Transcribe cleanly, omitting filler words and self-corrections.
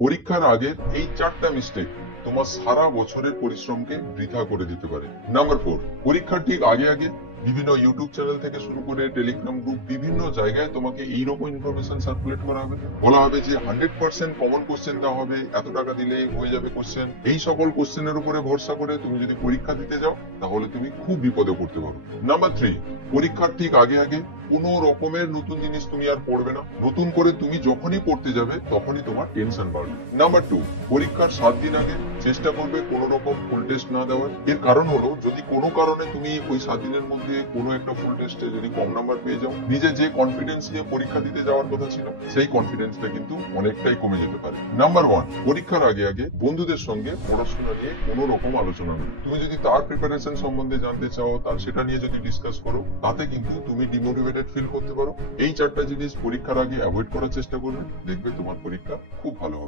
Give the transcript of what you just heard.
পরীক্ষার আগের এই 4টা মিস্টেক তোমার সারা বছরের পরিশ্রমকে বৃথা করে দিতে পারে। নাম্বার 4, পরীক্ষার ঠিক আগে আগে বিভিন্ন ইউটিউব চ্যানেল থেকে শুরু করে টেলিগ্রাম গ্রুপ, বিভিন্ন জায়গায় তোমাকে এইরকম ইনফরমেশন সার্কুলেট করা হবে, বলা হবে যে 100% কমন কোশ্চেন দেওয়া হবে, এত টাকা দিলে হয়ে যাবে কোশ্চেন। এই সকল কোশ্চেনের উপরে ভরসা করে তুমি যদি পরীক্ষা দিতে যাও তাহলে তুমি খুব বিপদে পড়তে পারো। নাম্বার 3, পরীক্ষার ঠিক আগে আগে কোনো রকমের নতুন জিনিস তুমি আর পড়বে না। নতুন করে তুমি যখনই পড়তে যাবে তখনই তোমার টেনশন বাড়বে। নাম্বার 2, পরীক্ষার 7 দিন আগে চেষ্টা করবে কোনো রকম ফুল টেস্ট না দেওয়ার। এর কারণ হলো, যদি কোনো কারণে তুমি ওই 7 দিনের মধ্যে কোনো একটা ফুল টেস্টে যদি কম নাম্বার পেয়ে যাও, নিজে যে কনফিডেন্স নিয়ে পরীক্ষা দিতে যাওয়ার কথা ছিল সেই কনফিডেন্সটা কিন্তু অনেকটাই কমে যেতে পারে। নাম্বার 1, পরীক্ষার আগে আগে বন্ধুদের সঙ্গে পড়াশোনা নিয়ে কোনো রকম আলোচনা নেই। তুমি যদি তার প্রিপারেশন সম্বন্ধে জানতে চাও, তার সেটা নিয়ে যদি ডিসকাস করো, তাতে কিন্তু তুমি ডিমোটিভেটেড ফিল করতে পারো। এই 4টা জিনিস পরীক্ষার আগে অ্যাভয়েড করার চেষ্টা করবে, দেখবে তোমার পরীক্ষা খুব ভালো হবে।